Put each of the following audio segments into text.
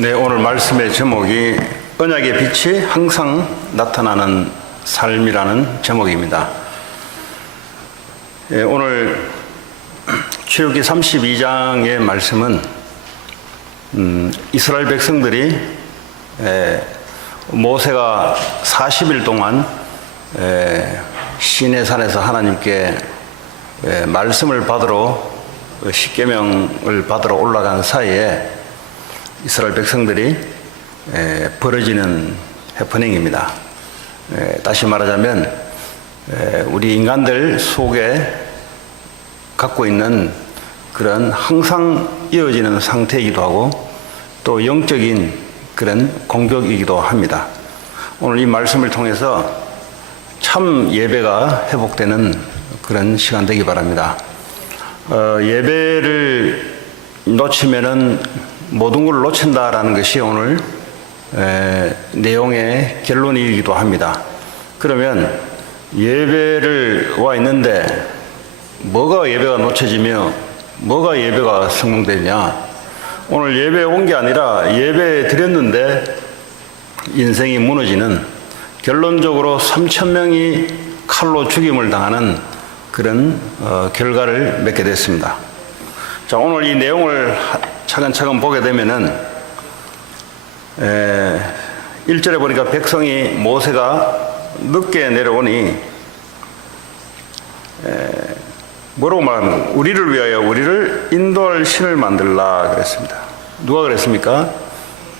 네, 오늘 말씀의 제목이 언약의 빛이 항상 나타나는 삶이라는 제목입니다. 오늘 출애굽기 32장의 말씀은 이스라엘 백성들이 모세가 40일 동안 시내산에서 하나님께 말씀을 받으러 십계명을 받으러 올라간 사이에 이스라엘 백성들이 벌어지는 해프닝입니다. 다시 말하자면 우리 인간들 속에 갖고 있는 그런 항상 이어지는 상태이기도 하고 또 영적인 그런 공격이기도 합니다. 오늘 이 말씀을 통해서 참 예배가 회복되는 그런 시간 되기 바랍니다. 예배를 놓치면은 모든 걸 놓친다라는 것이 오늘 내용의 결론이기도 합니다. 그러면 예배를 와 있는데 뭐가 예배가 놓쳐지며 뭐가 예배가 성공되냐? 오늘 예배에 온 게 아니라 예배에 드렸는데 인생이 무너지는, 결론적으로 3,000명이 칼로 죽임을 당하는 그런 결과를 맺게 됐습니다. 자, 오늘 이 내용을 차근차근 보게 되면은 1절에 보니까 백성이 모세가 늦게 내려오니 뭐라고 말하면 우리를 위하여 우리를 인도할 신을 만들라 그랬습니다. 누가 그랬습니까?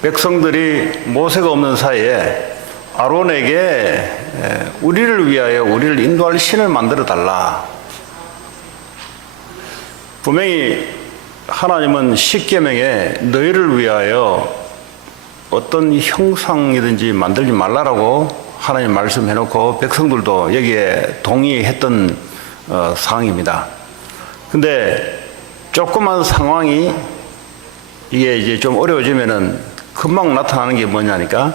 백성들이 모세가 없는 사이에 아론에게 우리를 위하여 우리를 인도할 신을 만들어 달라. 분명히 하나님은 십계명에 너희를 위하여 어떤 형상이든지 만들지 말라라고 하나님 말씀해놓고 백성들도 여기에 동의했던 상황입니다. 근데 조그만 상황이 이게 이제 좀 어려워지면은 금방 나타나는 게 뭐냐니까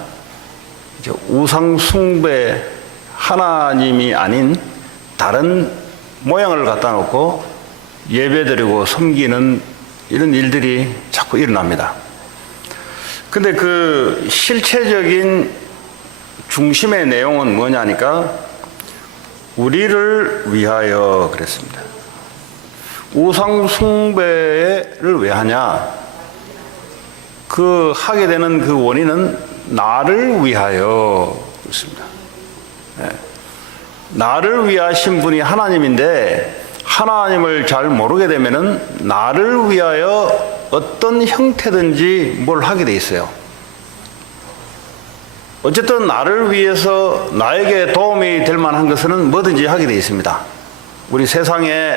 이제 우상 숭배, 하나님이 아닌 다른 모양을 갖다 놓고 예배드리고 섬기는 이런 일들이 자꾸 일어납니다. 근데 그 실체적인 중심의 내용은 뭐냐니까 우리를 위하여 그랬습니다. 우상 숭배를 왜 하냐? 그 하게 되는 그 원인은 나를 위하여 그렇습니다. 나를 위하신 분이 하나님인데 하나님을 잘 모르게 되면은 나를 위하여 어떤 형태든지 뭘 하게 돼 있어요. 어쨌든 나를 위해서 나에게 도움이 될 만한 것은 뭐든지 하게 돼 있습니다. 우리 세상에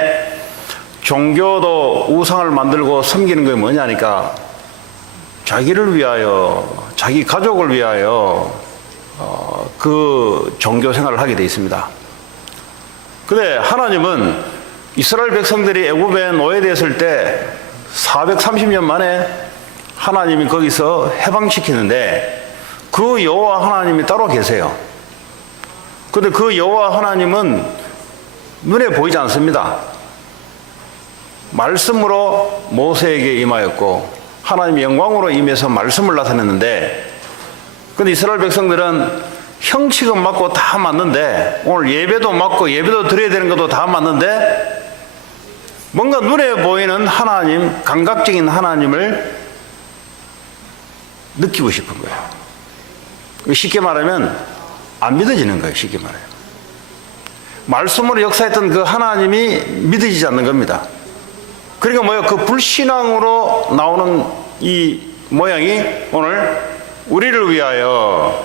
종교도 우상을 만들고 섬기는 게 뭐냐니까 자기를 위하여, 자기 가족을 위하여 그 종교 생활을 하게 돼 있습니다. 근데 하나님은 이스라엘 백성들이 애굽에 노예됐을 때 430년 만에 하나님이 거기서 해방시키는데 그 여호와 하나님이 따로 계세요. 그런데 그 여호와 하나님은 눈에 보이지 않습니다. 말씀으로 모세에게 임하였고 하나님의 영광으로 임해서 말씀을 나타냈는데, 그런데 이스라엘 백성들은 형식은 맞고 다 맞는데, 오늘 예배도 맞고 예배도 드려야 되는 것도 다 맞는데 뭔가 눈에 보이는 하나님, 감각적인 하나님을 느끼고 싶은 거예요. 쉽게 말하면 안 믿어지는 거예요. 쉽게 말해요. 말씀으로 역사했던 그 하나님이 믿어지지 않는 겁니다. 그러니까 뭐예요? 그 불신앙으로 나오는 이 모양이 오늘 우리를 위하여,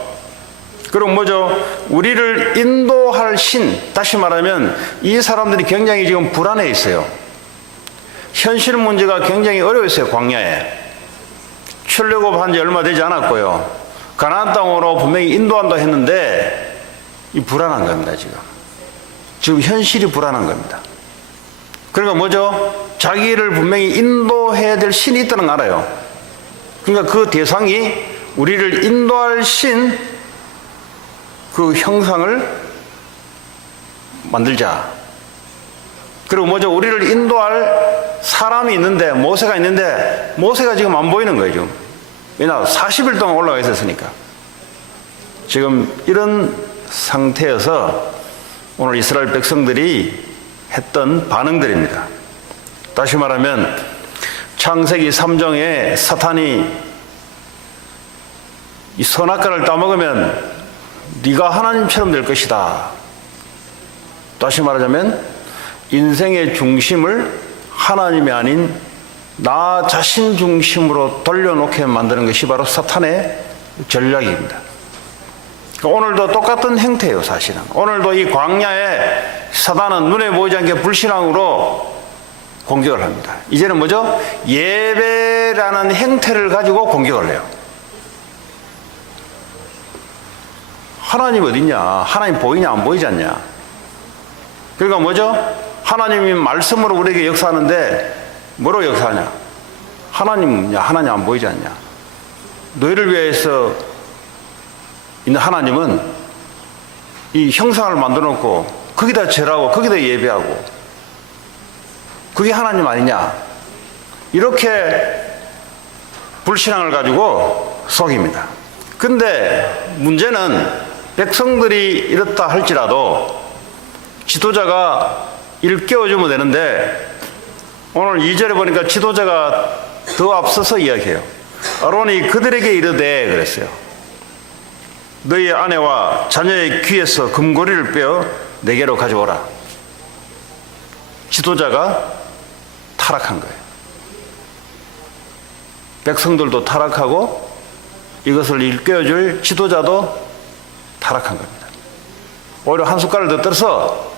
그럼 뭐죠? 우리를 인도할 신. 다시 말하면 이 사람들이 굉장히 지금 불안해 있어요. 현실 문제가 굉장히 어려웠어요. 광야에 출애굽한 지 얼마 되지 않았고요. 가나안 땅으로 분명히 인도한다 했는데 이 불안한 겁니다. 지금 현실이 불안한 겁니다. 그러니까 뭐죠? 자기를 분명히 인도해야 될 신이 있다는 걸 알아요. 그러니까 그 대상이 우리를 인도할 신, 그 형상을 만들자. 그리고 뭐죠? 우리를 인도할 사람이 있는데, 모세가 있는데 모세가 지금 안 보이는 거예요. 지금 왜냐? 40일 동안 올라가 있었으니까. 지금 이런 상태여서 오늘 이스라엘 백성들이 했던 반응들입니다. 다시 말하면 창세기 3장에 사탄이 이 선악과를 따먹으면 네가 하나님처럼 될 것이다. 다시 말하자면 인생의 중심을 하나님이 아닌 나 자신 중심으로 돌려놓게 만드는 것이 바로 사탄의 전략입니다. 오늘도 똑같은 행태예요. 사실은 오늘도 이 광야에 사단은 눈에 보이지 않게 불신앙으로 공격을 합니다. 이제는 뭐죠? 예배라는 행태를 가지고 공격을 해요. 하나님 어딨냐? 하나님 보이냐 안 보이지 않냐? 그러니까 뭐죠? 하나님이 말씀으로 우리에게 역사하는데 뭐로 역사하냐? 하나님이냐? 하나님 안 보이지 않냐? 너희를 위해서 있는 하나님은 이 형상을 만들어 놓고 거기다 절하고 거기다 예배하고 그게 하나님 아니냐? 이렇게 불신앙을 가지고 속입니다. 근데 문제는 백성들이 이렇다 할지라도 지도자가 일깨워주면 되는데 오늘 2절에 보니까 지도자가 더 앞서서 이야기해요. 아론이 그들에게 이르되 그랬어요. 너희 아내와 자녀의 귀에서 금고리를 빼어 내게로 가져오라. 지도자가 타락한 거예요. 백성들도 타락하고 이것을 일깨워줄 지도자도 타락한 겁니다. 오히려 한 숟갈을 더 떠서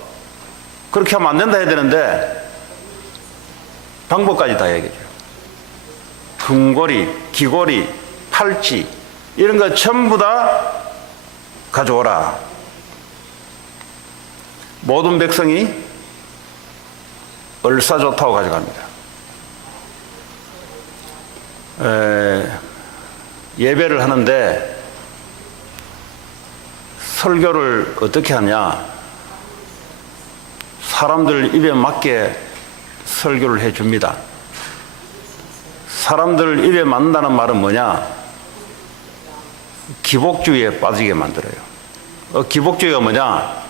그렇게 하면 안 된다 해야 되는데 방법까지 다 얘기해줘요. 금고리, 귀고리, 팔찌 이런 거 전부 다 가져오라. 모든 백성이 얼싸좋다고 가져갑니다. 예배를 하는데 설교를 어떻게 하냐? 사람들 입에 맞게 설교를 해줍니다. 사람들 입에 맞는다는 말은 뭐냐? 기복주의에 빠지게 만들어요. 기복주의가 뭐냐?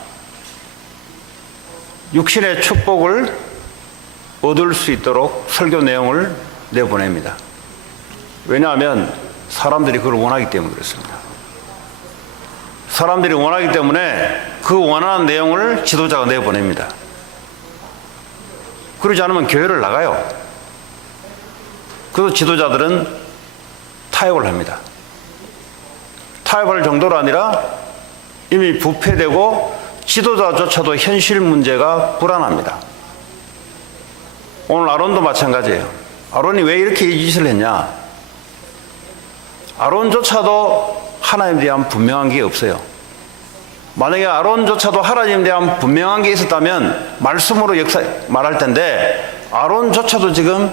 육신의 축복을 얻을 수 있도록 설교 내용을 내보냅니다. 왜냐하면 사람들이 그걸 원하기 때문에 그렇습니다. 사람들이 원하기 때문에 그 원하는 내용을 지도자가 내보냅니다. 그러지 않으면 교회를 나가요. 그래서 지도자들은 타협을 합니다. 타협할 정도로 아니라 이미 부패되고 지도자조차도 현실 문제가 불안합니다. 오늘 아론도 마찬가지예요. 아론이 왜 이렇게 이 짓을 했냐? 아론조차도 하나님에 대한 분명한 게 없어요. 만약에 아론조차도 하나님에 대한 분명한 게 있었다면 말씀으로 말할 텐데 아론조차도 지금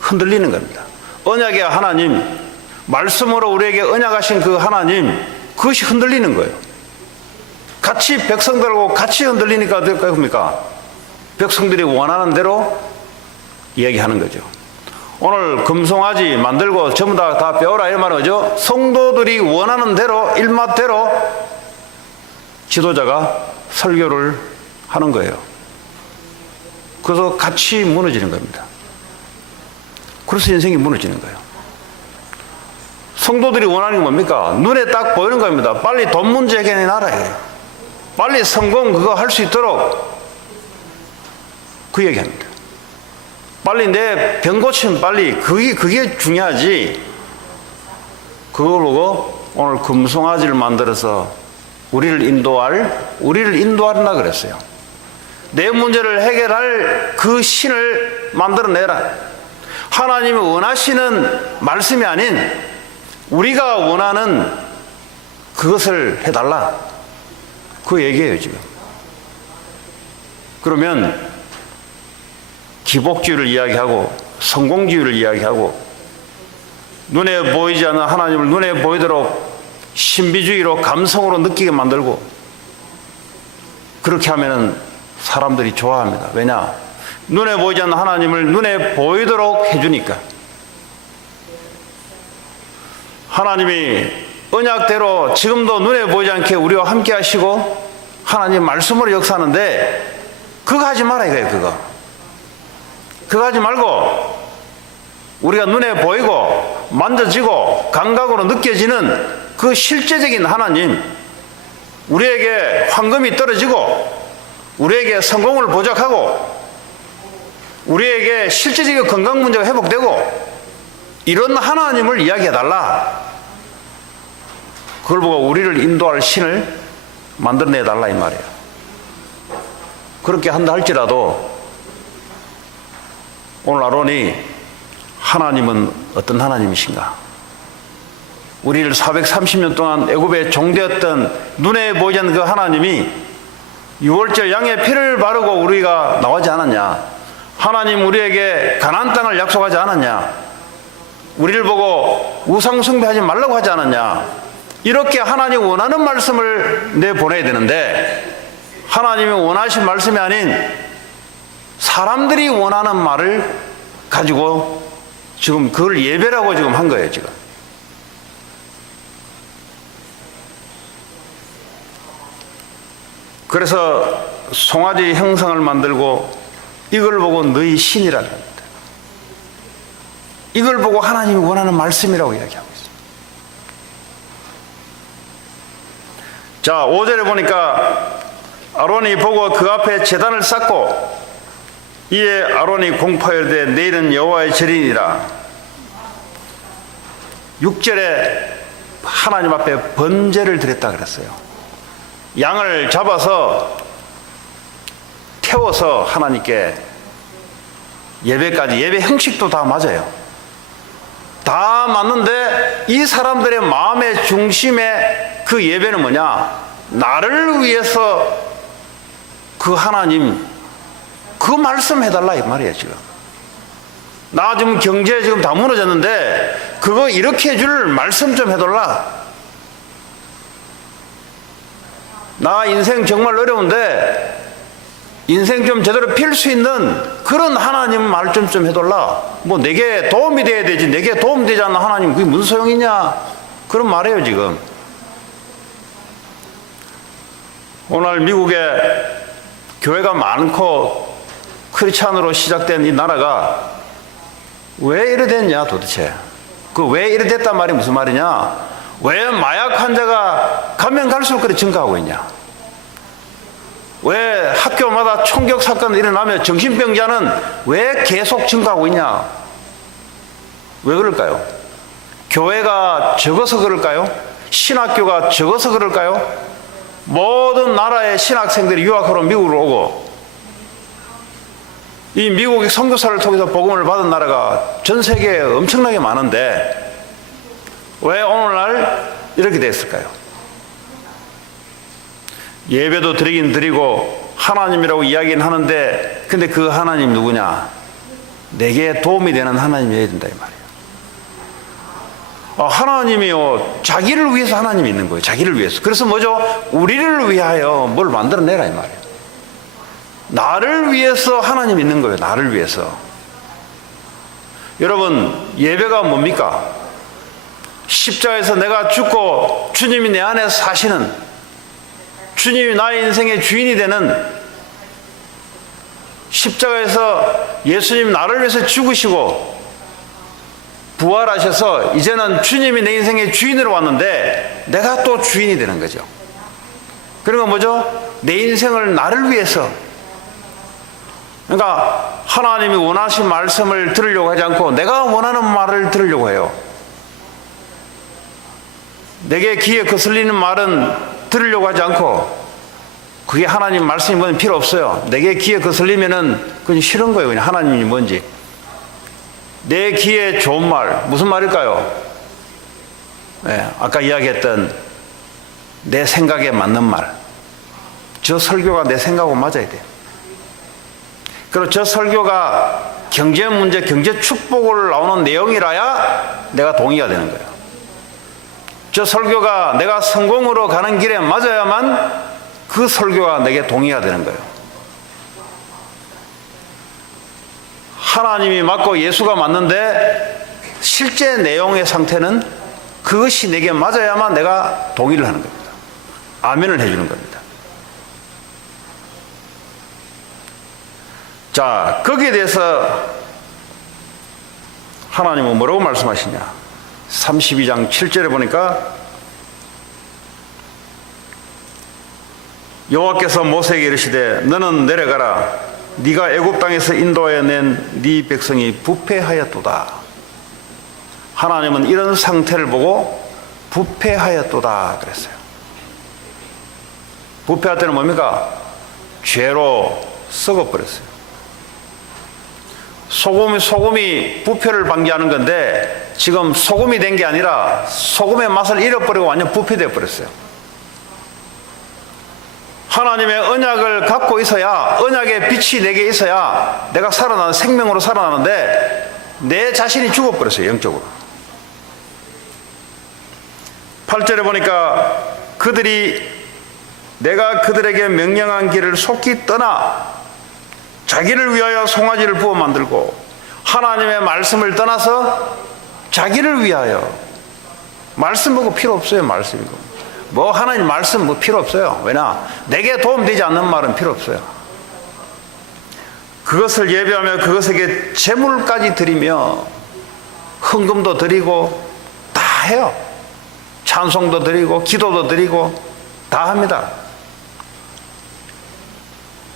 흔들리는 겁니다. 언약의 하나님, 말씀으로 우리에게 언약하신 그 하나님, 그것이 흔들리는 거예요. 같이 백성들하고 같이 흔들리니까 어떨 겁니까? 백성들이 원하는 대로 이야기하는 거죠. 오늘 금송아지 만들고 전부 다 배워라 이런 말은 뭐죠? 성도들이 원하는 대로 일맛대로 지도자가 설교를 하는 거예요. 그래서 같이 무너지는 겁니다. 그래서 인생이 무너지는 거예요. 성도들이 원하는 게 뭡니까? 눈에 딱 보이는 겁니다. 빨리 돈 문제 해결해 놔라. 빨리 성공 그거 할 수 있도록 그 얘기합니다. 빨리 내 병 고치면 빨리 그게 중요하지. 그걸 보고 오늘 금송아지를 만들어서 우리를 인도하려나 그랬어요. 내 문제를 해결할 그 신을 만들어내라. 하나님이 원하시는 말씀이 아닌 우리가 원하는 그것을 해달라. 그 얘기예요 지금. 그러면 기복주의를 이야기하고 성공주의를 이야기하고 눈에 보이지 않는 하나님을 눈에 보이도록 신비주의로 감성으로 느끼게 만들고 그렇게 하면은 사람들이 좋아합니다. 왜냐? 눈에 보이지 않는 하나님을 눈에 보이도록 해주니까. 하나님이 언약대로 지금도 눈에 보이지 않게 우리와 함께 하시고 하나님 말씀으로 역사하는데 그거 하지 마라 이거예요. 그거 하지 말고 우리가 눈에 보이고 만져지고 감각으로 느껴지는 그 실제적인 하나님, 우리에게 황금이 떨어지고 우리에게 성공을 보장하고 우리에게 실제적인 건강 문제가 회복되고 이런 하나님을 이야기해달라. 그걸 보고 우리를 인도할 신을 만들어내달라 이 말이에요. 그렇게 한다 할지라도 오늘 아론이 하나님은 어떤 하나님이신가? 우리를 430년 동안 애굽에 종되었던 눈에 보이지 않는 그 하나님이 6월절 양의 피를 바르고 우리가 나오지 않았냐? 하나님 우리에게 가나안 땅을 약속하지 않았냐? 우리를 보고 우상 숭배하지 말라고 하지 않았냐? 이렇게 하나님 원하는 말씀을 내보내야 되는데 하나님이 원하신 말씀이 아닌 사람들이 원하는 말을 가지고 지금 그걸 예배라고 지금 한 거예요. 지금 그래서 송아지 형상을 만들고 이걸 보고 너희 신이라는 겁니다. 이걸 보고 하나님이 원하는 말씀이라고 이야기하고 있습니다. 자, 5절에 보니까 아론이 보고 그 앞에 제단을 쌓고 이에 아론이 공파하되 내일은 여호와의 절이니라. 6절에 하나님 앞에 번제를 드렸다 그랬어요. 양을 잡아서 태워서 하나님께 예배까지, 예배 형식도 다 맞아요. 다 맞는데 이 사람들의 마음의 중심에 그 예배는 뭐냐? 나를 위해서 그 하나님 그 말씀 해달라 이 말이에요. 지금 나 지금 경제 지금 다 무너졌는데 그거 이렇게 해줄 말씀 좀 해달라. 나 인생 정말 어려운데 인생 좀 제대로 필 수 있는 그런 하나님 말 좀 해달라. 뭐 내게 도움이 돼야 되지 내게 도움 되지 않는 하나님 그게 무슨 소용이냐 그런 말이에요. 지금 오늘 미국에 교회가 많고 크리스찬으로 시작된 이 나라가 왜 이래 됐냐 도대체. 그 왜 이래 됐단 말이 무슨 말이냐. 왜 마약 환자가 가면 갈수록 그렇게 증가하고 있냐. 왜 학교마다 총격 사건이 일어나면 정신병자는 왜 계속 증가하고 있냐. 왜 그럴까요? 교회가 적어서 그럴까요? 신학교가 적어서 그럴까요? 모든 나라의 신학생들이 유학하러 미국으로 오고 이 미국의 선교사를 통해서 복음을 받은 나라가 전 세계에 엄청나게 많은데 왜 오늘날 이렇게 됐을까요? 예배도 드리긴 드리고 하나님이라고 이야기는 하는데 근데 그 하나님 누구냐? 내게 도움이 되는 하나님이어야 된다 이 말이에요. 하나님이요 자기를 위해서 하나님이 있는 거예요. 자기를 위해서. 그래서 뭐죠? 우리를 위하여 뭘 만들어내라 이 말이에요. 나를 위해서 하나님이 있는 거예요. 나를 위해서. 여러분 예배가 뭡니까? 십자가에서 내가 죽고 주님이 내 안에 사시는, 주님이 나의 인생의 주인이 되는, 십자가에서 예수님 나를 위해서 죽으시고 부활하셔서 이제는 주님이 내 인생의 주인으로 왔는데 내가 또 주인이 되는 거죠. 그러니까 뭐죠? 내 인생을 나를 위해서. 그러니까 하나님이 원하신 말씀을 들으려고 하지 않고 내가 원하는 말을 들으려고 해요. 내게 귀에 거슬리는 말은 들으려고 하지 않고 그게 하나님 말씀이 뭔지 필요 없어요. 내게 귀에 거슬리면은 그냥 싫은 거예요. 그냥 하나님이 뭔지. 내 귀에 좋은 말, 무슨 말일까요? 네, 아까 이야기했던 내 생각에 맞는 말. 저 설교가 내 생각하고 맞아야 돼요. 그리고 저 설교가 경제 문제, 경제 축복을 나오는 내용이라야 내가 동의가 되는 거예요. 저 설교가 내가 성공으로 가는 길에 맞아야만 그 설교가 내게 동의가 되는 거예요. 하나님이 맞고 예수가 맞는데 실제 내용의 상태는 그것이 내게 맞아야만 내가 동의를 하는 겁니다. 아멘을 해주는 겁니다. 자, 거기에 대해서 하나님은 뭐라고 말씀하시냐? 32장 7절에 보니까 여호와께서 모세에게 이르시되 너는 내려가라. 네가 애굽 땅에서 인도하여 낸 네 백성이 부패하였도다. 하나님은 이런 상태를 보고 부패하였도다 그랬어요. 부패할 때는 뭡니까? 죄로 썩어버렸어요. 소금이 부패를 방지하는 건데 지금 소금이 된 게 아니라 소금의 맛을 잃어버리고 완전 부패되어 버렸어요. 하나님의 언약을 갖고 있어야, 언약의 빛이 내게 있어야 내가 살아나는, 생명으로 살아나는데 내 자신이 죽어버렸어요. 영적으로. 8절에 보니까 내가 그들에게 명령한 길을 속히 떠나 자기를 위하여 송아지를 부어 만들고, 하나님의 말씀을 떠나서 자기를 위하여. 말씀 보고 필요 없어요. 말씀이고 뭐 하나님 말씀 뭐 필요 없어요. 왜냐? 내게 도움되지 않는 말은 필요 없어요. 그것을 예배하며 그것에게 제물까지 드리며 헌금도 드리고 다 해요. 찬송도 드리고 기도도 드리고 다 합니다.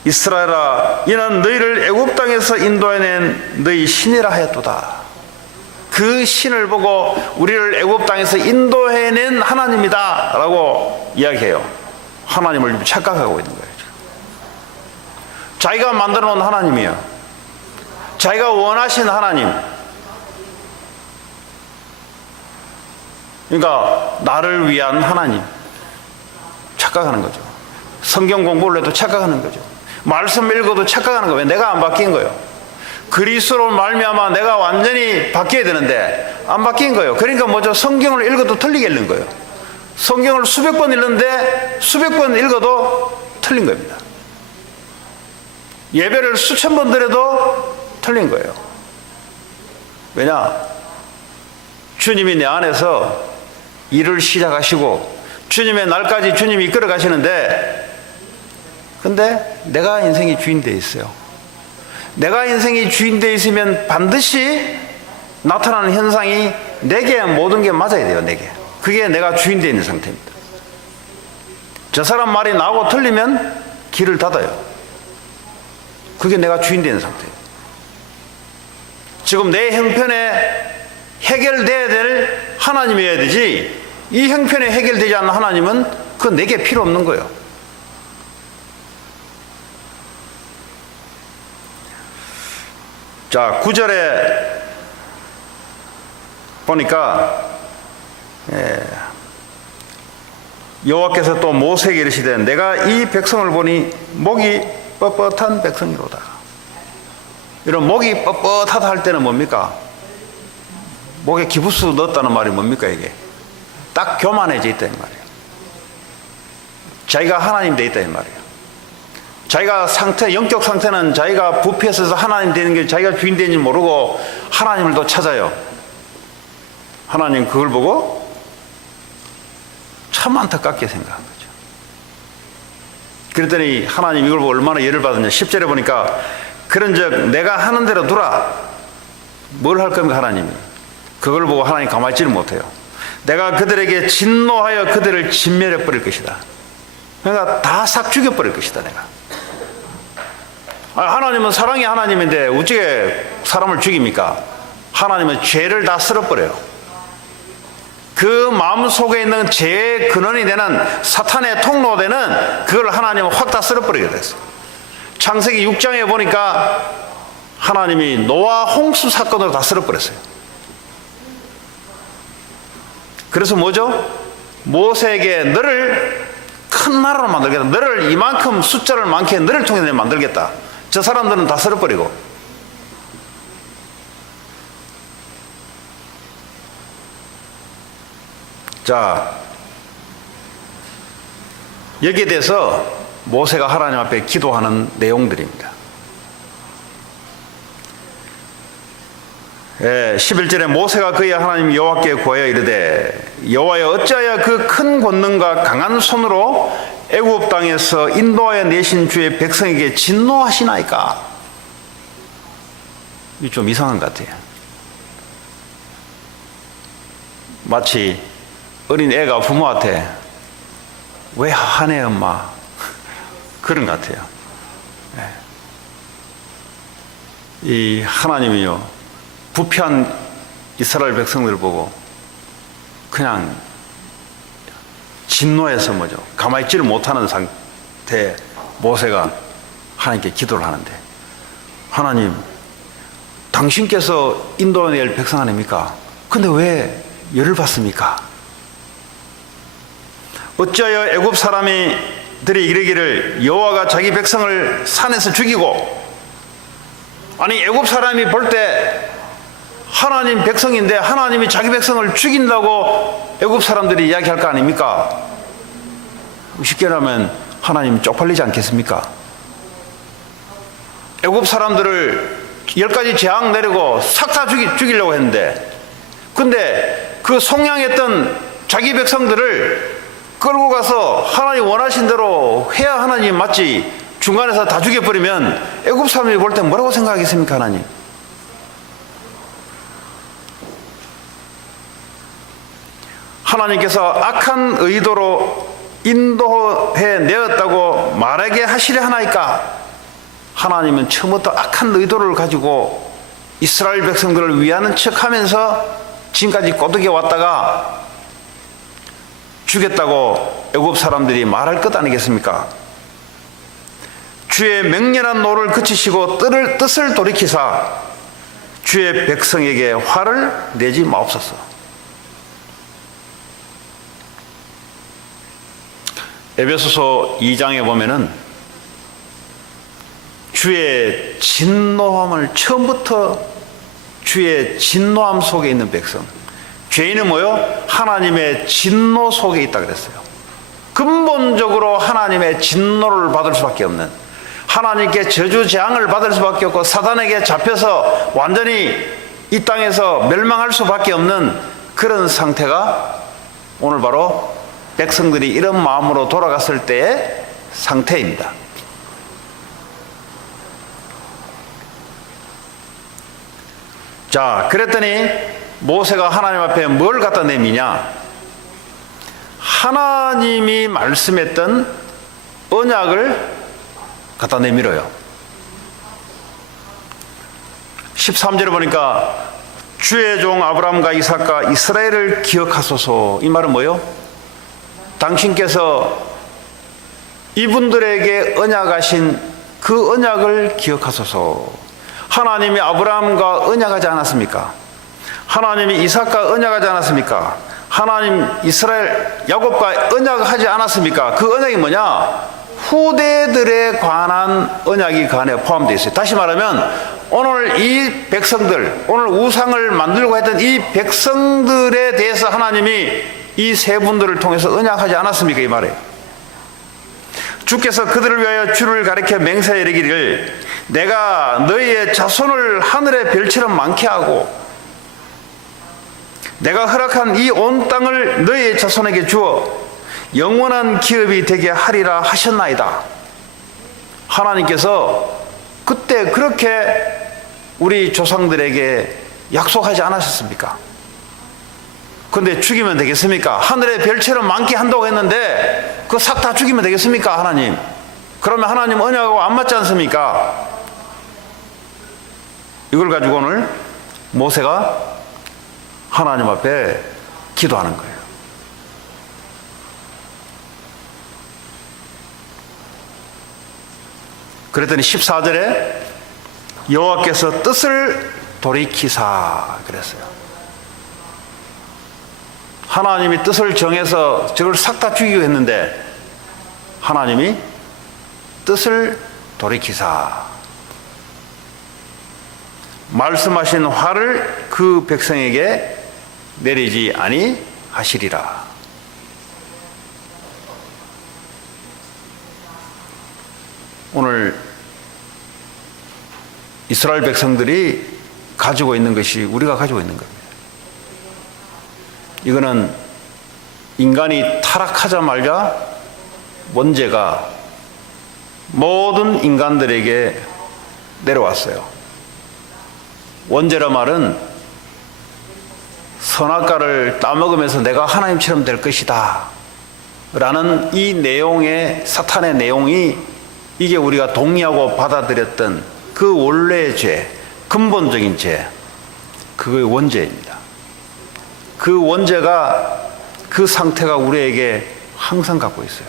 이스라엘아, 이는 너희를 애굽 땅에서 인도해낸 너희 신이라 하였도다. 그 신을 보고 우리를 애굽 땅에서 인도해낸 하나님이다 라고 이야기해요. 하나님을 착각하고 있는 거예요. 자기가 만들어 놓은 하나님이에요. 자기가 원하신 하나님. 그러니까 나를 위한 하나님. 착각하는 거죠. 성경 공부를 해도 착각하는 거죠. 말씀 읽어도 착각하는 거예요. 왜? 내가 안 바뀐 거예요. 그리스도로 말미암아 내가 완전히 바뀌어야 되는데 안 바뀐 거예요. 그러니까 뭐죠? 성경을 읽어도 틀리게 읽는 거예요. 성경을 수백 번 읽는데 수백 번 읽어도 틀린 겁니다. 예배를 수천 번 드려도 틀린 거예요. 왜냐? 주님이 내 안에서 일을 시작하시고 주님의 날까지 주님이 이끌어 가시는데, 근데 내가 인생의 주인 되어 있어요. 내가 인생의 주인 되어 있으면 반드시 나타나는 현상이 내게 모든 게 맞아야 돼요. 내게. 그게 내가 주인 되어 있는 상태입니다. 저 사람 말이 나하고 틀리면 길을 닫아요. 그게 내가 주인 되는 상태예요. 지금 내 형편에 해결돼야 될 하나님이어야 되지, 이 형편에 해결되지 않는 하나님은 그건 내게 필요 없는 거예요. 자, 9절에 보니까 여호와께서 또 모세에게 이르시되 내가 이 백성을 보니 목이 뻣뻣한 백성이로다. 이런 목이 뻣뻣하다 할 때는 뭡니까? 목에 기부수 넣었다는 말이 뭡니까? 이게 딱 교만해져 있다는 말이에요. 자기가 하나님 돼 있다는 말이에요. 자기가 영적 상태는 자기가 부패해서 하나님 되는 게 자기가 주인 되는지 모르고 하나님을 또 찾아요. 하나님 그걸 보고 참 안타깝게 생각한 거죠. 그랬더니 하나님 이걸 보고 얼마나 열을 받았냐. 10절에 보니까 그런즉 내가 하는 대로 두라. 뭘 할 겁니까? 하나님이. 그걸 보고 하나님 가만히 있지를 못해요. 내가 그들에게 진노하여 그들을 진멸해 버릴 것이다. 그러니까 다 싹 죽여버릴 것이다. 내가. 하나님은 사랑의 하나님인데 어떻게 사람을 죽입니까? 하나님은 죄를 다 쓸어버려요. 그 마음 속에 있는 죄의 근원이 되는 사탄의 통로되는 그걸 하나님은 확 다 쓸어버리게 됐어요. 창세기 6장에 보니까 하나님이 노아 홍수 사건으로 다 쓸어버렸어요. 그래서 뭐죠? 모세에게 너를 큰 나라로 만들겠다. 너를 이만큼 숫자를 많게 너를 통해 만들겠다. 저 사람들은 다 쓸어버리고. 자, 여기에 대해서 모세가 하나님 앞에 기도하는 내용들입니다. 11절에 모세가 그의 하나님 여호와께 구하여 이르되 여호와여 어찌하여 그 큰 권능과 강한 손으로 애굽 땅에서 인도하여 내신 주의 백성에게 진노하시나이까? 이게 좀 이상한 것 같아요. 마치 어린 애가 부모한테 왜 화내 엄마? 그런 것 같아요. 이 하나님이요, 부패한 이스라엘 백성들을 보고 그냥 진노해서 뭐죠, 가만히 있지를 못하는 상태에 모세가 하나님께 기도를 하는데, 하나님, 당신께서 인도해낼 백성 아닙니까? 근데 왜 열을 받습니까? 어찌하여 애굽 사람들이 이르기를 여호와가 자기 백성을 산에서 죽이고, 아니 애굽 사람이 볼 때 하나님 백성인데 하나님이 자기 백성을 죽인다고 애굽 사람들이 이야기할 거 아닙니까? 쉽게 말하면 하나님 쪽팔리지 않겠습니까? 애굽 사람들을 10가지 재앙 내리고 싹 다 죽이려고 했는데, 근데 그 속량했던 자기 백성들을 끌고 가서 하나님 원하신 대로 해야 하나님 맞지, 중간에서 다 죽여버리면 애굽 사람이 볼 때 뭐라고 생각하겠습니까? 하나님, 하나님께서 악한 의도로 인도해 내었다고 말하게 하시려 하나이까? 하나님은 처음부터 악한 의도를 가지고 이스라엘 백성들을 위하는 척하면서 지금까지 꼬드겨 왔다가 죽였다고 애굽 사람들이 말할 것 아니겠습니까? 주의 맹렬한 노를 그치시고 뜻을 돌이키사 주의 백성에게 화를 내지 마옵소서. 에베소서 2장에 보면은 주의 진노함을, 처음부터 주의 진노함 속에 있는 백성, 죄인은 뭐요? 하나님의 진노 속에 있다 그랬어요. 근본적으로 하나님의 진노를 받을 수밖에 없는, 하나님께 저주 재앙을 받을 수밖에 없고 사단에게 잡혀서 완전히 이 땅에서 멸망할 수밖에 없는 그런 상태가 오늘 바로 백성들이 이런 마음으로 돌아갔을 때의 상태입니다. 자, 그랬더니 모세가 하나님 앞에 뭘 갖다 내미냐? 하나님이 말씀했던 언약을 갖다 내밀어요. 13절에 보니까 주의 종 아브라함과 이삭과 이스라엘을 기억하소서. 이 말은 뭐예요? 당신께서 이분들에게 언약하신 그 언약을 기억하소서. 하나님이 아브라함과 언약하지 않았습니까? 하나님이 이삭과 언약하지 않았습니까? 하나님 이스라엘 야곱과 언약하지 않았습니까? 그 언약이 뭐냐? 후대들에 관한 언약이 그 안에 포함되어 있어요. 다시 말하면 오늘 이 백성들, 오늘 우상을 만들고 했던 이 백성들에 대해서 하나님이 이 세 분들을 통해서 언약하지 않았습니까? 이 말이에요. 주께서 그들을 위하여 주를 가리켜 맹세하여 이르기를 내가 너희의 자손을 하늘의 별처럼 많게 하고 내가 허락한 이 온 땅을 너희의 자손에게 주어 영원한 기업이 되게 하리라 하셨나이다. 하나님께서 그때 그렇게 우리 조상들에게 약속하지 않으셨습니까? 근데 죽이면 되겠습니까? 하늘의 별처럼 많게 한다고 했는데 그거 싹 다 죽이면 되겠습니까? 하나님, 그러면 하나님 언약하고 안 맞지 않습니까? 이걸 가지고 오늘 모세가 하나님 앞에 기도하는 거예요. 그랬더니 14절에 여호와께서 뜻을 돌이키사 그랬어요. 하나님이 뜻을 정해서 저걸 싹 다 죽이고 했는데 하나님이 뜻을 돌이키사 말씀하신 화를 그 백성에게 내리지 아니하시리라. 오늘 이스라엘 백성들이 가지고 있는 것이 우리가 가지고 있는 겁니다. 이거는 인간이 타락하자마자 원죄가 모든 인간들에게 내려왔어요. 원죄란 말은 선악과를 따먹으면서 내가 하나님처럼 될 것이다 라는 이 내용의, 사탄의 내용이, 이게 우리가 동의하고 받아들였던 그 원래의 죄, 근본적인 죄, 그거의 원죄입니다. 그 원죄가, 그 상태가 우리에게 항상 갖고 있어요.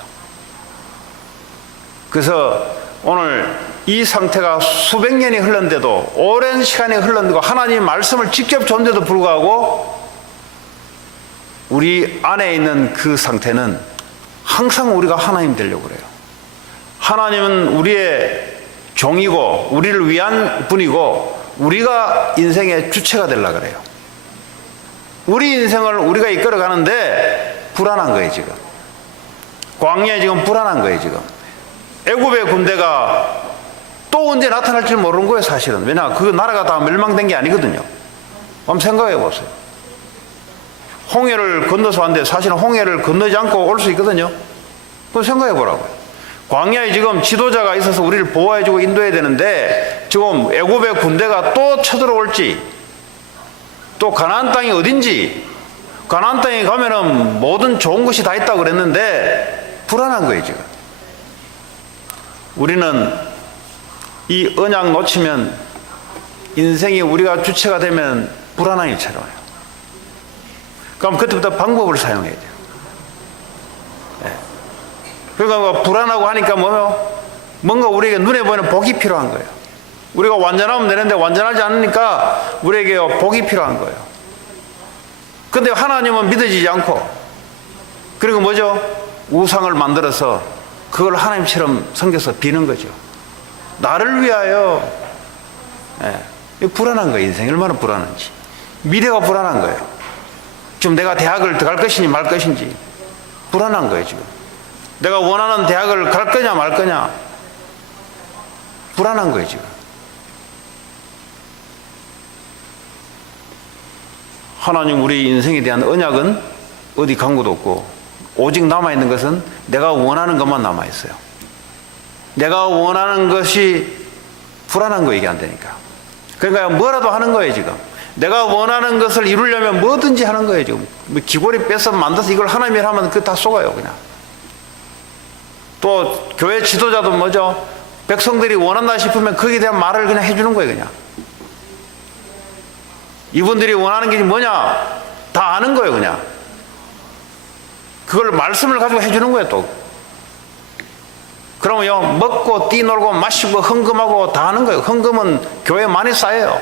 그래서 오늘 이 상태가 수백 년이 흘렀는데도, 오랜 시간이 흘렀는데도, 하나님의 말씀을 직접 전데도 불구하고 우리 안에 있는 그 상태는 항상 우리가 하나님 되려고 그래요. 하나님은 우리의 종이고 우리를 위한 분이고 우리가 인생의 주체가 되려고 그래요. 우리 인생을 우리가 이끌어 가는데 불안한 거예요, 지금. 광야에 지금 불안한 거예요, 지금. 애굽의 군대가 또 언제 나타날지 모르는 거예요, 사실은. 왜냐, 그 나라가 다 멸망된 게 아니거든요. 한번 생각해 보세요. 홍해를 건너서 왔는데 사실은 홍해를 건너지 않고 올 수 있거든요. 그거 생각해 보라고요. 광야에 지금 지도자가 있어서 우리를 보호해주고 인도해야 되는데 지금 애굽의 군대가 또 쳐들어올지, 또 가나안 땅이 어딘지, 가나안 땅에 가면은 모든 좋은 것이 다 있다고 그랬는데 불안한 거예요, 지금. 우리는 이 언약 놓치면, 인생이 우리가 주체가 되면 불안한 일처럼요. 그럼 그때부터 방법을 사용해야 돼요. 네. 그러니까 불안하고 하니까 뭔가 우리에게 눈에 보이는 복이 필요한 거예요. 우리가 완전하면 되는데 완전하지 않으니까 우리에게 복이 필요한 거예요. 근데 하나님은 믿어지지 않고, 그리고 뭐죠? 우상을 만들어서 그걸 하나님처럼 섬겨서 비는 거죠. 나를 위하여. 네. 불안한 거예요. 인생이 얼마나 불안한지. 미래가 불안한 거예요. 지금 내가 대학을 들어갈 것이니 말 것인지 불안한 거예요, 지금. 내가 원하는 대학을 갈 거냐 말 거냐 불안한 거예요, 지금. 하나님 우리 인생에 대한 언약은 어디 간 것도 없고, 오직 남아있는 것은 내가 원하는 것만 남아있어요. 내가 원하는 것이 불안한 거 얘기 안 되니까. 그러니까 뭐라도 하는 거예요, 지금. 내가 원하는 것을 이루려면 뭐든지 하는 거예요, 지금. 귀고리 뺏어 만들어서 이걸 하나님이 하면 그거 다 속아요, 그냥. 또 교회 지도자도 뭐죠? 백성들이 원한다 싶으면 거기에 대한 말을 그냥 해주는 거예요, 그냥. 이분들이 원하는 게 뭐냐? 다 아는 거예요, 그냥. 그걸 말씀을 가지고 해주는 거예요, 또. 그러면요, 먹고 뛰놀고 마시고 헌금하고 다 하는 거예요. 헌금은 교회에 많이 쌓여요.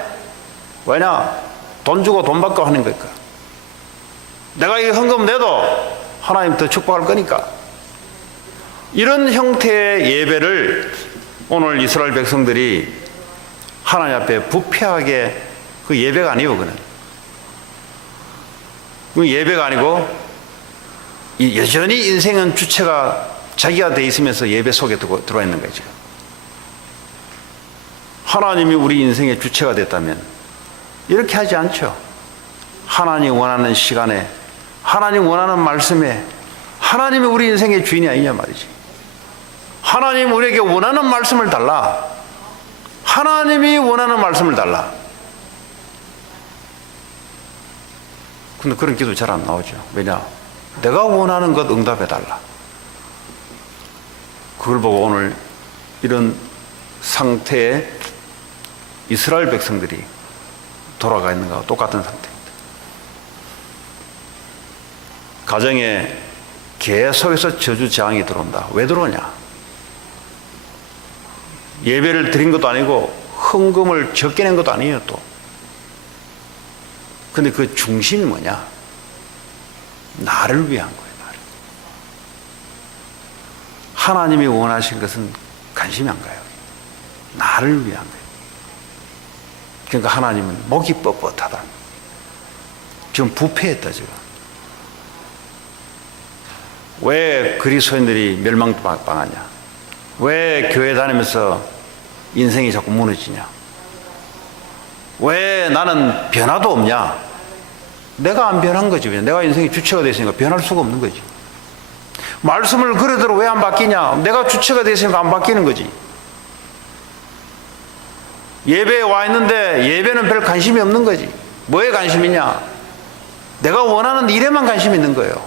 왜냐? 돈 주고 돈 받고 하는 거니까. 내가 이 헌금 내도 하나님 더 축복할 거니까. 이런 형태의 예배를 오늘 이스라엘 백성들이 하나님 앞에 부패하게, 그 예배가 아니에요, 그는. 그 예배가 아니고 여전히 인생은 주체가 자기가 돼 있으면서 예배 속에 들어와 있는 거죠. 하나님이 우리 인생의 주체가 됐다면 이렇게 하지 않죠. 하나님 원하는 시간에, 하나님 원하는 말씀에, 하나님이 우리 인생의 주인이 아니냐 말이지. 하나님 우리에게 원하는 말씀을 달라. 하나님이 원하는 말씀을 달라. 근데 그런 기도 잘 안 나오죠. 왜냐? 내가 원하는 것 응답해 달라. 그걸 보고 오늘 이런 상태에 이스라엘 백성들이 돌아가 있는 것과 똑같은 상태입니다. 가정에 계속해서 저주저항이 들어온다. 왜 들어오냐? 예배를 드린 것도 아니고 헌금을 적게 낸 것도 아니에요, 또. 근데 그 중심이 뭐냐? 나를 위한 거예요, 나를. 하나님이 원하신 것은 관심이 안 가요. 나를 위한 거예요. 그러니까 하나님은 목이 뻣뻣하다. 지금 부패했다, 지금. 왜 그리스도인들이 멸망당하냐? 왜 교회 다니면서 인생이 자꾸 무너지냐? 왜 나는 변화도 없냐? 내가 안 변한 거지. 내가 인생의 주체가 됐으니까 변할 수가 없는 거지. 말씀을 그래도 왜 안 바뀌냐? 내가 주체가 됐으니까 안 바뀌는 거지. 예배에 와 있는데 예배는 별 관심이 없는 거지. 뭐에 관심이냐? 내가 원하는 일에만 관심이 있는 거예요.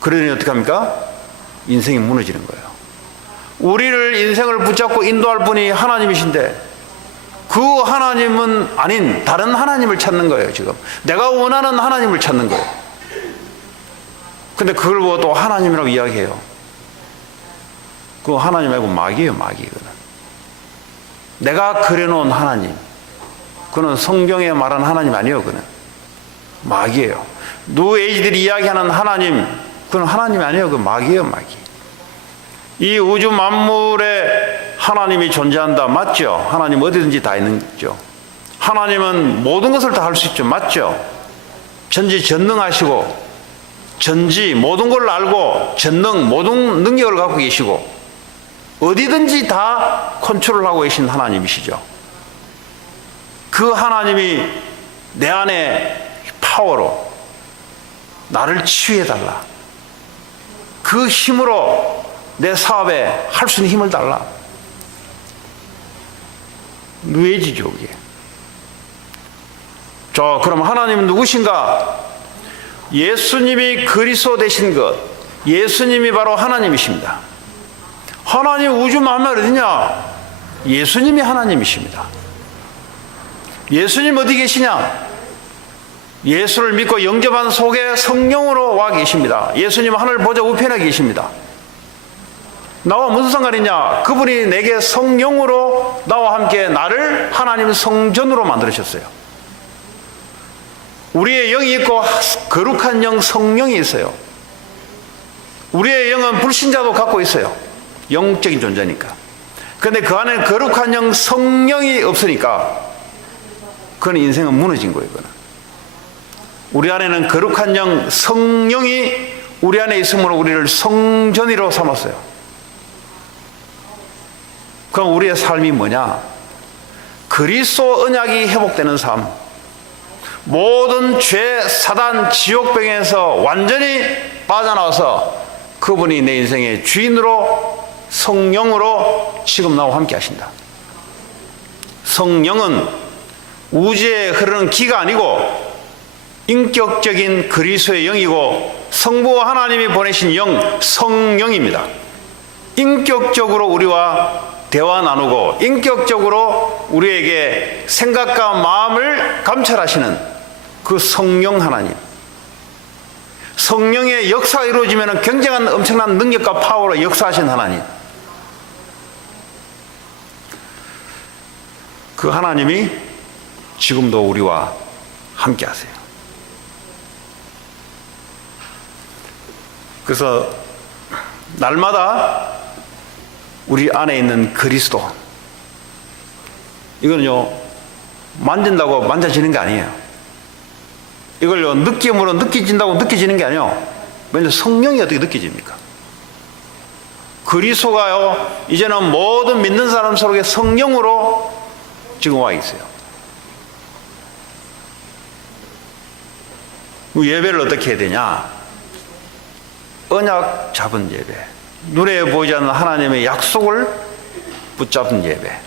그러니 어떻게 합니까? 인생이 무너지는 거예요. 우리를 인생을 붙잡고 인도할 분이 하나님이신데 그 하나님은 아닌 다른 하나님을 찾는 거예요. 지금 내가 원하는 하나님을 찾는 거예요. 근데 그걸 보고 또 하나님이라고 이야기해요. 그 하나님 말고 마귀예요. 마귀거든. 내가 그려놓은 하나님, 그는 성경에 말한 하나님 아니에요. 그는 마귀예요. 뉴에이지들이 이야기하는 하나님, 그건 하나님이 아니에요. 그 마귀예요. 마귀. 이 우주 만물에 하나님이 존재한다. 맞죠? 하나님 어디든지 다 있죠. 하나님은 모든 것을 다 할 수 있죠. 맞죠? 전지전능하시고 전지 모든 걸 알고 전능 모든 능력을 갖고 계시고 어디든지 다 컨트롤하고 계신 하나님이시죠. 그 하나님이 내 안에 파워로 나를 치유해달라. 그 힘으로 내 사업에 할 수 있는 힘을 달라. 누에지죠, 이게. 자, 그럼 하나님은 누구신가? 예수님이 그리스도 되신 것, 예수님이 바로 하나님이십니다. 하나님 우주 만물 어디냐? 예수님이 하나님이십니다. 예수님 어디 계시냐? 예수를 믿고 영접한 속에 성령으로 와 계십니다. 예수님은 하늘 보좌 우편에 계십니다. 나와 무슨 상관이냐? 그분이 내게 성령으로 나와 함께 나를 하나님 성전으로 만들으셨어요. 우리의 영이 있고 거룩한 영 성령이 있어요. 우리의 영은 불신자도 갖고 있어요. 영적인 존재니까. 그런데 그 안에 거룩한 영 성령이 없으니까 그건 인생은 무너진 거예요. 그건. 우리 안에는 거룩한 영 성령이 우리 안에 있으므로 우리를 성전으로 삼았어요. 그럼 우리의 삶이 뭐냐? 그리스도 언약이 회복되는 삶, 모든 죄, 사단, 지옥병에서 완전히 빠져나와서 그분이 내 인생의 주인으로 성령으로 지금 나와 함께 하신다. 성령은 우주에 흐르는 기가 아니고 인격적인 그리스도의 영이고 성부와 하나님이 보내신 영 성령입니다. 인격적으로 우리와 대화 나누고 인격적으로 우리에게 생각과 마음을 감찰하시는 그 성령 하나님. 성령의 역사가 이루어지면 굉장한 엄청난 능력과 파워로 역사하신 하나님. 그 하나님이 지금도 우리와 함께 하세요. 그래서 날마다 우리 안에 있는 그리스도, 이거는요 만진다고 만져지는 게 아니에요. 이걸요 느낌으로 느껴진다고 느껴지는 게 아니에요. 왜냐하면 성령이 어떻게 느껴집니까? 그리스도가요 이제는 모든 믿는 사람 속에 성령으로 지금 와 있어요. 예배를 어떻게 해야 되냐? 언약 잡은 예배, 눈에 보이지 않는 하나님의 약속을 붙잡은 예배,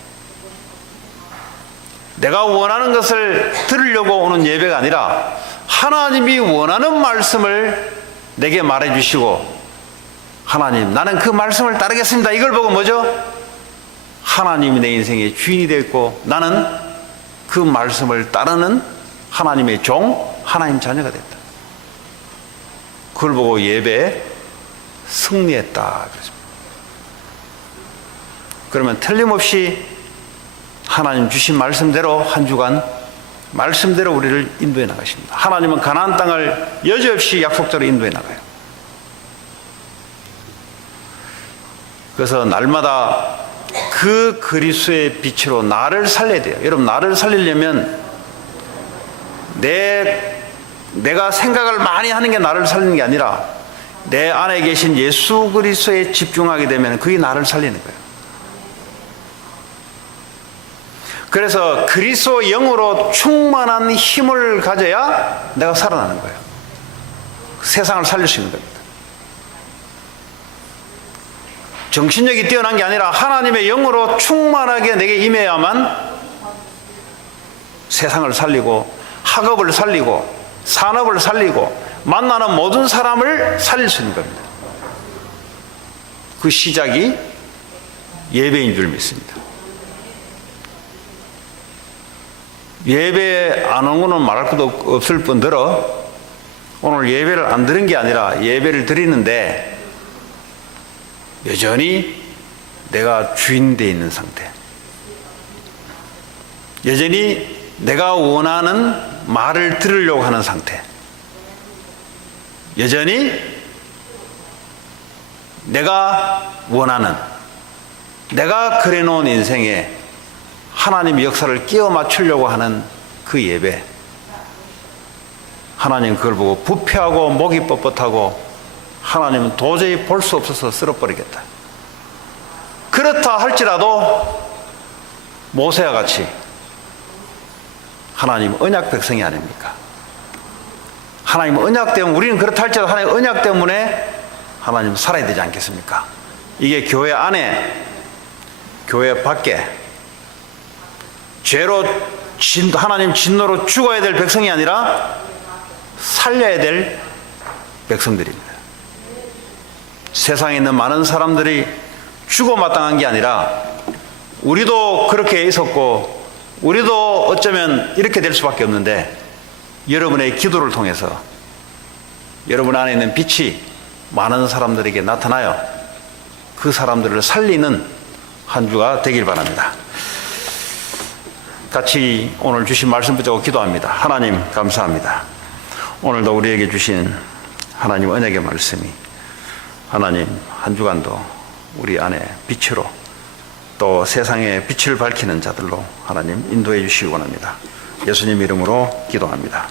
내가 원하는 것을 들으려고 오는 예배가 아니라 하나님이 원하는 말씀을 내게 말해 주시고, 하나님 나는 그 말씀을 따르겠습니다, 이걸 보고 뭐죠? 하나님이 내 인생의 주인이 되어 있고 나는 그 말씀을 따르는 하나님의 종, 하나님 자녀가 됐다. 그걸 보고 예배에 승리했다. 그러면 틀림없이 하나님 주신 말씀대로 한 주간 말씀대로 우리를 인도해 나가십니다. 하나님은 가나안 땅을 여지없이 약속대로 인도해 나가요. 그래서 날마다 그 그리스도의 빛으로 나를 살려야 돼요. 여러분, 나를 살리려면 내가 생각을 많이 하는 게 나를 살리는 게 아니라 내 안에 계신 예수 그리스도에 집중하게 되면 그게 나를 살리는 거예요. 그래서 그리스도 영으로 충만한 힘을 가져야 내가 살아나는 거예요. 세상을 살릴 수 있는 겁니다. 정신력이 뛰어난 게 아니라 하나님의 영으로 충만하게 내게 임해야만 세상을 살리고 학업을 살리고 산업을 살리고 만나는 모든 사람을 살릴 수 있는 겁니다. 그 시작이 예배인 줄 믿습니다. 예배 안 온 거는 말할 것도 없을 뿐더러 오늘 예배를 안 드린 게 아니라 예배를 드리는데 여전히 내가 주인 돼 있는 상태, 여전히 내가 원하는 말을 들으려고 하는 상태, 여전히 내가 원하는, 내가 그려놓은 인생에 하나님의 역사를 끼워 맞추려고 하는 그 예배, 하나님 그걸 보고 부패하고 목이 뻣뻣하고 하나님은 도저히 볼 수 없어서 쓸어버리겠다. 그렇다 할지라도 모세와 같이 하나님 언약 백성이 아닙니까? 하나님 언약 때문에, 우리는 그렇다 할지라도 하나님 언약 때문에 하나님 살아야 되지 않겠습니까? 이게 교회 안에, 교회 밖에 죄로 하나님 진노로 죽어야 될 백성이 아니라 살려야 될 백성들입니다. 세상에 있는 많은 사람들이 죽어 마땅한 게 아니라 우리도 그렇게 있었고 우리도 어쩌면 이렇게 될 수밖에 없는데 여러분의 기도를 통해서 여러분 안에 있는 빛이 많은 사람들에게 나타나요. 그 사람들을 살리는 한 주가 되길 바랍니다. 같이 오늘 주신 말씀 붙잡고 기도합니다. 하나님 감사합니다. 오늘도 우리에게 주신 하나님 언약의 말씀이 하나님 한 주간도 우리 안에 빛으로 또 세상에 빛을 밝히는 자들로 하나님 인도해 주시기 원합니다. 예수님 이름으로 기도합니다.